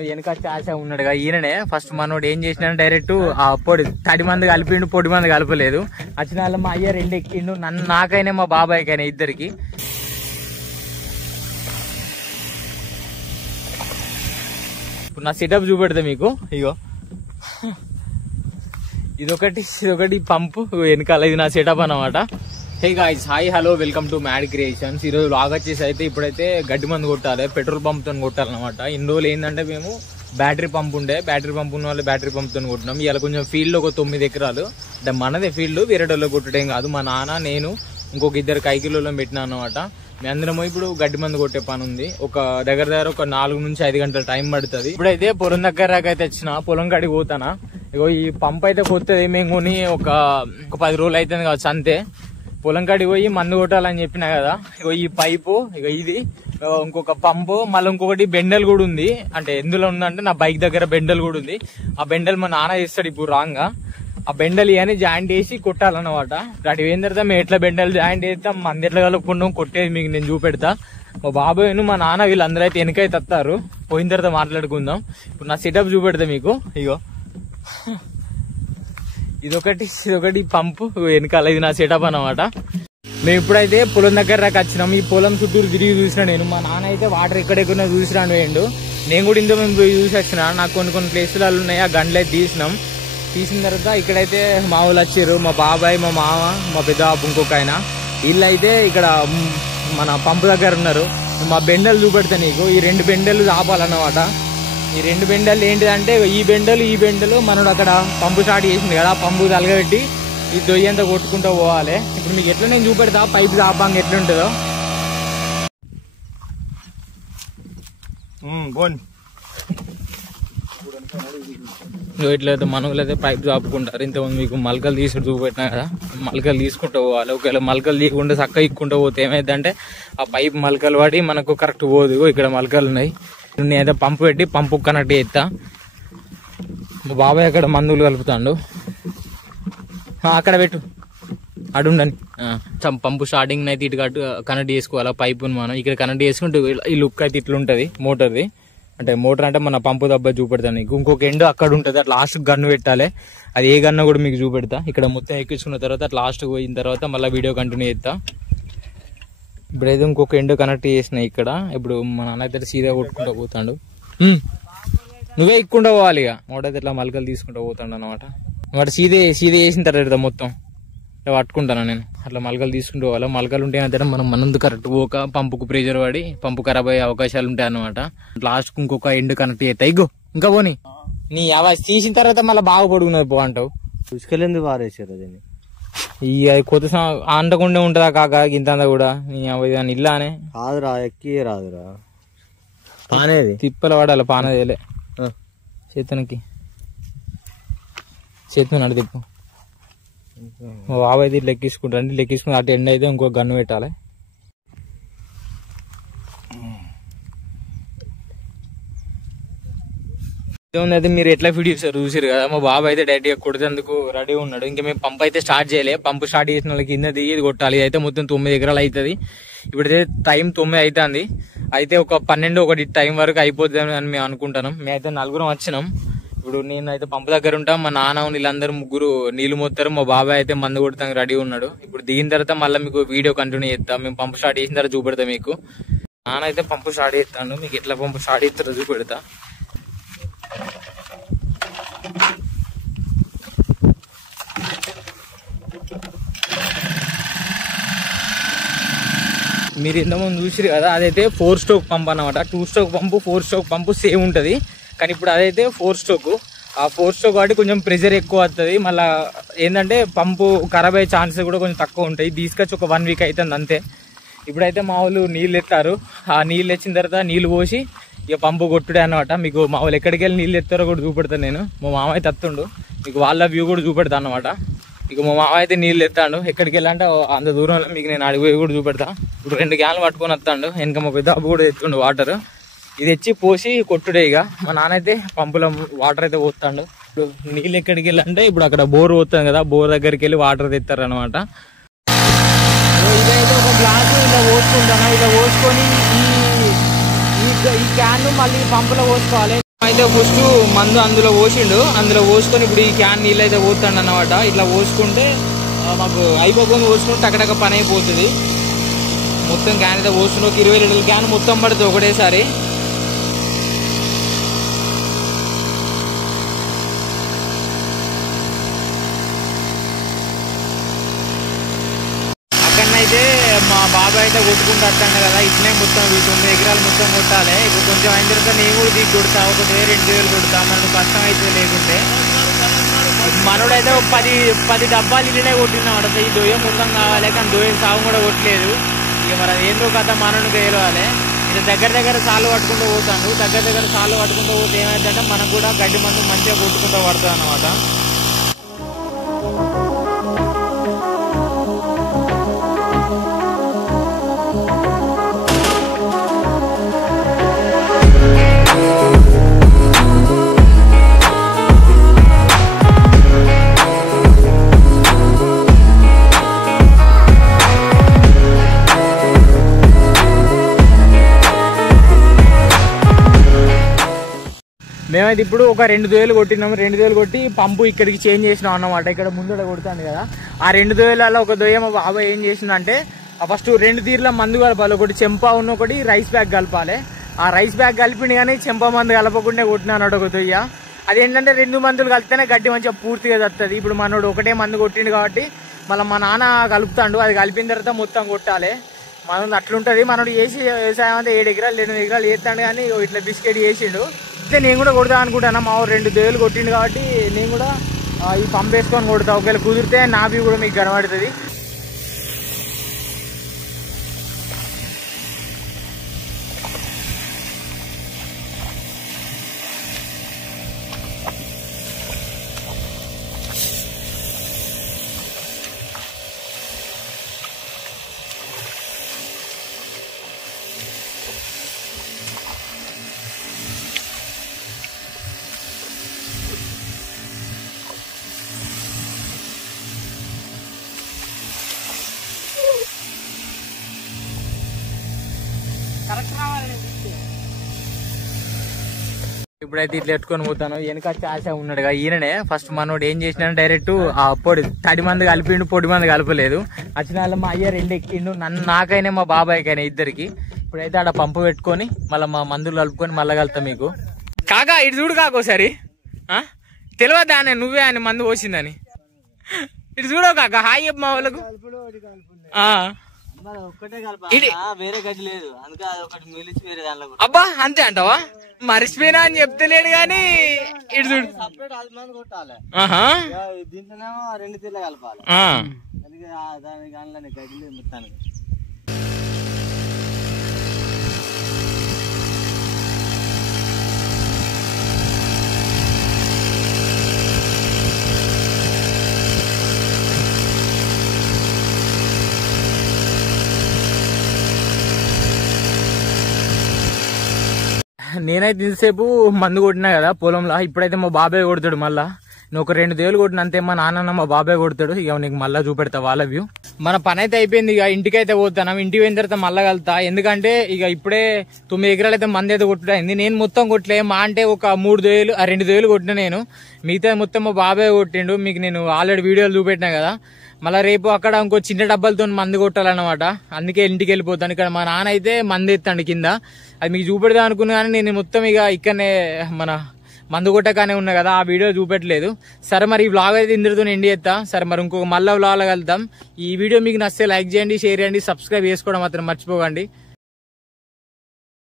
వెనక ఆశ ఉన్నాడుగా ఈయననే ఫస్ట్ మనోడు ఏం చేసినా డైరెక్ట్ ఆ పొడి తడి మంది కలిపిండు, పొడి మంది కలపలేదు. వచ్చిన వాళ్ళ మా అయ్య రెండు ఎక్కిండు, నాకైనా మా బాబాయ్కైనా ఇద్దరికి. ఇప్పుడు నా సెటప్ చూపెడతా మీకు. ఇగో ఇదొకటి పంపు వెనకాల, ఇది నా సెటప్ అన్నమాట. Hey guys, hi hello, welcome to mad creations. ఈరోజు లాగ్ వచ్చేసి అయితే ఇప్పుడైతే గడ్డి మందు కొట్టాలి, పెట్రోల్ పంప్తో కొట్టాలన్నమాట. ఇన్ని రోజులు ఏంటంటే మేము బ్యాటరీ పంప్ ఉండే, బ్యాటరీ పంప్ ఉన్న వాళ్ళు బ్యాటరీ పంప్తో కొట్టినాం. ఇలా కొంచెం ఫీల్డ్ ఒక 9 ఎకరాలు అంటే మనదే ఫీల్డ్, వేరే వాళ్ళు కొట్టడం కాదు. మా నాన్న నేను ఇంకొక 2 కైకిలోలో పెట్టినా అన్నమాట. మీ అందరమో ఇప్పుడు గడ్డి మందు కొట్టే పని ఉంది. ఒక దగ్గర ఒక 4 నుంచి 5 గంటల టైం పడుతుంది. ఇప్పుడైతే పొలం దగ్గర అయితే వచ్చిన, పొలం కాడికి పోతానా. ఇగో ఈ పంప్ అయితే కొత్తది, మేము కొని ఒక 10 రోజులు అవుతుంది కావచ్చు అంతే. పొలం కాడికి పోయి మందు కొట్టాలని చెప్పినా కదా. ఇగో ఈ పైపు, ఇక ఇది ఇంకొక పంపు, మళ్ళీ ఇంకొకటి బెండల్ కూడా ఉంది. అంటే ఎందులో ఉందంటే నా బైక్ దగ్గర బెండల్ కూడా ఉంది. ఆ బెండల్ మా నాన్న చేస్తాడు ఇప్పుడు రాంగ్ గా. ఆ బెండల్ ఇవన్నీ జాయింట్ వేసి కొట్టాలన్నమాట. అటు అయిన తర్వాత మేము ఎట్లా బెండల్ జాయింట్ చేస్తాం, మంది ఎట్లా కలుపుకుంటాం కొట్టేది మీకు నేను చూపెడతా. మా బాబాయ్ మా నాన్న వీళ్ళందరూ అయితే వెనకైతే వస్తారు, పోయిన తర్వాత మాట్లాడుకుందాం. ఇప్పుడు నా సెటప్ చూపెడతా మీకు. ఇగో ఇదొకటి పంపు వెనకాల, ఇది నా సెటప్ అన్నమాట. మేము ఇప్పుడైతే పొలం దగ్గర దాకా వచ్చినాం. ఈ పొలం చుట్టూరు తిరిగి చూసినా నేను. మా నాన్న అయితే వాటర్ ఎక్కడెక్కడ చూసిరాను వేయండు. నేను కూడా ఇంత మేము చూసి వచ్చిన. నాకు కొన్ని ప్లేసులు ఉన్నాయి, ఆ గంటలు అయితే తీసిన తర్వాత ఇక్కడైతే మా వాళ్ళు వచ్చారు, మా బాబాయ్, మా మామ, మా పెద్ద బాబు, ఇంకొక ఆయన. వీళ్ళు అయితే ఇక్కడ మన పంపు దగ్గర ఉన్నారు. మా బెండలు చూపెడతా నీకు. ఈ 2 బెండలు ఆపాలన్నమాట. ఈ 2 బెండలు ఏంటిదంటే ఈ బెండలు మనోడు అక్కడ పంపు స్టార్ట్ చేసింది కదా, పంపు తలగబెట్టి ఈ దొయ్యి అంతా కొట్టుకుంటూ పోవాలి. ఇప్పుడు మీకు ఎట్లా నేను చూపెడతా పైపు ఆపాంగా ఎట్లుంటుందో. ఇట్లయితే మనోళ్ళైతే పైపు చాపుకుంటారు. ఇంతకుముందు మీకు మలకలు తీసుకుంటూ చూపెట్టినా కదా, మలకలు తీసుకుంటూ పోవాలి. ఒకవేళ మలకలు తీయకుండా చక్క ఇక్కుంటూ పోతే ఏమైందంటే ఆ పైపు మలకలు పడి మనకు కరెక్ట్ పోదు. ఇక్కడ మలకలు ఉన్నాయి. నేనైతే పంపు పెట్టి పంపు కనెక్ట్ చేస్తా. మా బాబాయ్ అక్కడ మందులు కలుపుతాడు, అక్కడ పెట్టు అడుండని. పంపు స్టార్టింగ్ అయితే ఇటు కనెక్ట్ చేసుకోవాలి పైపుని. మనం ఇక్కడ కనెక్ట్ చేసుకుంటే ఈ లుక్ అయితే ఇట్లా ఉంటుంది మోటార్ది. అంటే మోటార్ అంటే మన పంపు దబ్బా చూపెడతాను నీకు. ఇంకొక ఎండ్ అక్కడ ఉంటుంది, అట్లా లాస్ట్ గన్ను పెట్టాలి. అది ఏ గన్ను కూడా మీకు చూపెడతా. ఇక్కడ మొత్తం ఎక్కించుకున్న తర్వాత లాస్ట్ పోయిన తర్వాత మళ్ళీ వీడియో కంటిన్యూ చేస్తా. ఇప్పుడైతే ఇంకొక ఎండ్ కనెక్ట్ చేసిన ఇక్కడ. ఇప్పుడు మా నాన్న అయితే సీదా కొట్టుకుంటూ పోతాడు. నువ్వే ఎక్కుంటూ పోవాలి. ఇక మోటార్ ఇట్లా మలకలు తీసుకుంటూ పోతాడు అనమాట. వాడు సీదే చేసిన తర్వాత మొత్తం ఇట్లా పట్టుకుంటాను నేను. అట్లా మలకలు తీసుకుంటూ పోవాలి. మలకలు ఉంటే ఏమంటే మనం మనందు కరెక్ట్ పోక పంపుకు ప్రెజర్ పడి పంపు ఖరాబ్ అయ్యే అవకాశాలు ఉంటాయి అనమాట. లాస్ట్ ఇంకొక ఎండ్ కనెక్ట్ చేస్తా. ఇగో ఇంకా పోనీ నీ అవాజ్ తీసిన తర్వాత మళ్ళీ బాగా పొడుగున్నది పో అంటావు. ఉసుకెళ్ళింది వారేసారు అదని. ఈ అది కొత్త ఆంటకుండా ఉంటుందా కాక ఇంత కూడా నీ అవి ఇల్లానే కాదురా, ఎక్కి రాదురా. పానేది తిప్పలు పడాలి. పానదేలే చేతనకి చేతున్నాడు తిప్పు. బాబు అయితే లెక్కించుకుంటారండి. లెక్కించుకుని అటు ఎండ్ అయితే ఇంకో గన్ను పెట్టాలి. అయితే మీరు ఎట్లా వీడియోస్ చూసారు కదా. మా బాబు అయితే డైరెక్ట్ గా కొట్టేందుకు రెడీ ఉన్నాడు. ఇంకా మేము పంపు అయితే స్టార్ట్ చేయలే. పంపు స్టార్ట్ చేసిన వాళ్ళకి కింద దిగి ఇది కొట్టాలి. అయితే మొత్తం 9 ఎకరాలు అవుతుంది. ఇప్పుడైతే టైం 9 అవుతుంది. అయితే ఒక 12-1 టైం వరకు అయిపోతుంది అని మేము అనుకుంటున్నాం. మేమైతే 4 వచ్చినాం. ఇప్పుడు నేను అయితే పంపు దగ్గర ఉంటాం. మా నాన్న వీళ్ళందరూ 3 నీళ్లు మోస్తారు. మా బాబాయ్ అయితే మందు కొడతానికి రెడీ ఉన్నాడు. ఇప్పుడు దిగిన తర్వాత మళ్ళీ మీకు వీడియో కంటిన్యూ చేస్తాం. మేము పంపు స్టార్ట్ చేసిన తర్వాత చూపెడతాం మీకు. నాన్న అయితే పంపు స్టార్ట్ చేస్తాను. మీకు ఎట్లా పంపు స్టార్ట్ చేస్తారో చూపెడతా. మీరు ఇంతకుముందు చూసిరు కదా, అదైతే 4 స్ట్రోక్ పంప్ అన్నమాట. 2 స్ట్రోక్ పంపు 4 స్ట్రోక్ పంపు సేమ్ ఉంటుంది. కానీ ఇప్పుడు అదైతే 4 స్ట్రోక్. ఆ 4 స్ట్రోక్ కాబట్టి కొంచెం ప్రెషర్ ఎక్కువ వస్తుంది. మళ్ళీ ఏంటంటే పంపు ఖరాబ్ అయ్యే ఛాన్సెస్ కూడా కొంచెం తక్కువ ఉంటాయి. తీసుకొచ్చి ఒక 1 వీక్ అవుతుంది అంతే. ఇప్పుడైతే మా వాళ్ళు నీళ్ళు ఎత్తారు. ఆ నీళ్ళు వచ్చిన తర్వాత నీళ్ళు పోసి ఇక పంపు కొట్టుడే అనమాట. మీకు మా వాళ్ళు ఎక్కడికి వెళ్ళి నీళ్ళు ఎత్తారో కూడా చూపెడతాను నేను. మా మామ అయితే ఎత్తుండు, మీకు వాళ్ళ వ్యూ కూడా చూపెడతాను అనమాట. ఇక మా మామ అయితే నీళ్ళు ఎత్తాడు. ఎక్కడికి వెళ్ళాలంటే అంత దూరంలో మీకు నేను అడిగి కూడా చూపెడతా. ఇప్పుడు 2 క్యాన్లు పట్టుకొని వస్తాడు. వెనక మా పెద్ద అబ్బు కూడా ఎత్తుండు వాటర్. ఇది తెచ్చి పోసి కొట్టుడే. ఇక మా నాన్న అయితే పంపులో వాటర్ అయితే పోతాడు. ఇప్పుడు నీళ్ళు ఎక్కడికి వెళ్ళాలంటే ఇప్పుడు అక్కడ బోర్ పోతుంది కదా, బోర్ దగ్గరికి వెళ్ళి వాటర్ తెస్తారు అనమాట. ఇదైతే ఒక గ్లాసు ఇలా పోసుకుంటాను. ఇలా పోసుకొని ఈ క్యాన్ మళ్ళీ పంపులో పోసుకోవాలి. అయితే ఫస్ట్ మందు అందులో పోసిండు, అందులో పోసుకొని ఇప్పుడు ఈ క్యాన్ నీళ్ళు అయితే పోతాడు అన్నమాట. ఇట్లా పోసుకుంటే మాకు అయిపోకుండా పోసుకుంటే అక్కడక్కడ పని అయిపోతుంది. మొత్తం క్యాన్ అయితే పోస్తుండే, ఒక 20 లీటర్ల క్యాన్ మొత్తం పడుతుంది ఒకటేసారి. అక్కడనైతే మా బాబాయ్ అయితే కొట్టుకుంటూ వస్తాను కదా, ఇట్లనే మొత్తం 9 ఎకరాలు మొత్తం కొట్టాలి. ఇప్పుడు కొంచెం అయిన తర్వాత నేను కూడా దిగి కొడతా, 1,000-2,000 కొడతా, మనకు కష్టం అయితే లేకుంటే. మనోడైతే 10 డబ్బాలు ఇల్లనే కొట్టినాడు. ఈ దొయ్యం మొత్తం కావాలి, కానీ దొయ్యం సాగు కూడా కొట్టలేదు. ఇక మరి ఏందో కథ మనోడికి వేయాలి. ఇక దగ్గర సార్లు పట్టుకుంటూ పోతాడు. దగ్గర సార్లు పట్టుకుంటూ పోతే ఏమైందంటే మనకు కూడా గడ్డి మందు మంచిగా కొట్టుకుంటూ పడుతుంది అన్నమాట. మేమైతే ఇప్పుడు ఒక 2 దోయలు కొట్టినాము. 2 దోయలు కొట్టి పంపు ఇక్కడికి చేంజ్ చేసినాం అన్నమాట. ఇక్కడ ముందర కొడుతుంది కదా, ఆ 2 దోయలలో ఒక దోయ మా బాబాయ్ ఏం చేసిందంటే ఫస్ట్ 2 తీర్ల మందు కలపాలి. ఒకటి చెంప ఉన్న ఒకటి రైస్ బ్యాగ్ కలపాలి. ఆ రైస్ బ్యాగ్ కలిపిండి కానీ చెంప మందు కలపకుండా కొట్టినాడు ఒక దొయ్య. అదేంటంటే 2 మందులు కలిపితేనే గడ్డి మంచిగా పూర్తిగా వస్తుంది. ఇప్పుడు మనోడు ఒకటే మందు కొట్టిండు కాబట్టి మళ్ళీ మా నాన్న కలుపుతాడు. అది కలిపిన తర్వాత మొత్తం కొట్టాలి. మనోడు అట్లుంటది. మనోడు చేసి వ్యవసాయం అంతా 7 ఎకరాలు 8 ఎకరాలు చేస్తాడు, కానీ ఇట్లా బిస్కెట్ చేసిండు. అయితే నేను కూడా కొడతా అనుకుంటాను. మా 2 దోయలు కొట్టిండు కాబట్టి నేను కూడా ఈ పంప్ వేసుకొని కొడతా. ఒకవేళ కుదిరితే నా వ్యూ కూడా మీకు కనబడుతుంది. ఇప్పుడైతే ఇట్లా ఎట్టుకొని పోతాను. వెనక చాచా ఉన్నాడుగా, ఈయననే ఫస్ట్ మనోడు ఏం చేసినా డైరెక్ట్ ఆ తడి మంది కలిపిండు, పొడి మంది కలపలేదు. వచ్చిన వాళ్ళు మా అయ్య 2 ఎక్కిండు, నాకైనా మా బాబాయ్కైనా ఇద్దరికి. ఇప్పుడైతే ఆడ పంపు పెట్టుకొని మళ్ళీ మా మందులు కలుపుకొని మళ్ళా కలుతా మీకు. కాకా ఇటు చూడు కాకోసారి, తెలియదా అని నువ్వే అని మందు పోసిందని. ఇటు చూడవు కాక, హాయ్ చెప్పు మా వాళ్ళకు. వేరే గడ్డి లేదు, అందుకే ఒకటి మిలిచి వేరే దాంట్లో. అబ్బా అంతే అంటావా? మర్చిపోయినా అని చెప్తలేడు గాని ఇటు చూడు. సపరేట్ 10 మంది కొట్టాలి. దీంట్లోనేమో 2 తీర్లు కలపాలి. దానికి దానిలోనే గడ్డి లేదు మొత్తానికి. నేనైతే ఇంతసేపు మందు కొట్టినా కదా పొలంలో. ఇప్పుడైతే మా బాబాయ్ కొడతాడు మళ్ళా. నువ్వు ఒక 2 దోయలు కొట్టిన అంతే, మా నాన్న మా బాబాయ్ కొడతాడు. ఇక నీకు మళ్ళీ చూపెడతా వాళ్ళ వ్యూ. మన పని అయితే అయిపోయింది. ఇక ఇంటికైతే పోతాను. ఇంటికి పోయిన తర్వాత మళ్ళీ కలుతా. ఎందుకంటే ఇక ఇప్పుడే 9 ఎకరాలు అయితే మంది అయితే కొట్టుడైంది. నేను మొత్తం కొట్టలే, మా అంటే ఒక 2 దోయలు కొట్టిన. నేను మిగతా మొత్తం మా బాబాయ్ కొట్టిండు. మీకు నేను ఆల్రెడీ వీడియోలు చూపెట్టినా కదా. మళ్ళీ రేపు అక్కడ ఇంకో చిన్న డబ్బాలతో మందు కొట్టాలన్నమాట. అందుకే ఇంటికి వెళ్ళిపోతాను. ఇక్కడ మా నాన్న అయితే మంది ఎత్తాడు కింద. అది మీకు చూపెడదాం అనుకున్నా కానీ నేను మొత్తం ఇక ఇక్కడనే మన మందు కొట్టగానే ఉన్నా కదా, ఆ వీడియో చూపెట్టలేదు. సరే మరి ఈ వ్లాగ్ అయితే ఇందరితో ఎండి చేస్తా. సరే మరి ఇంకొక మళ్ళీ వ్లాగ్ వెళ్తాం. ఈ వీడియో మీకు నచ్చితే లైక్ చేయండి, షేర్ చేయండి, సబ్స్క్రైబ్ చేసుకోవడం మాత్రం మర్చిపోకండి.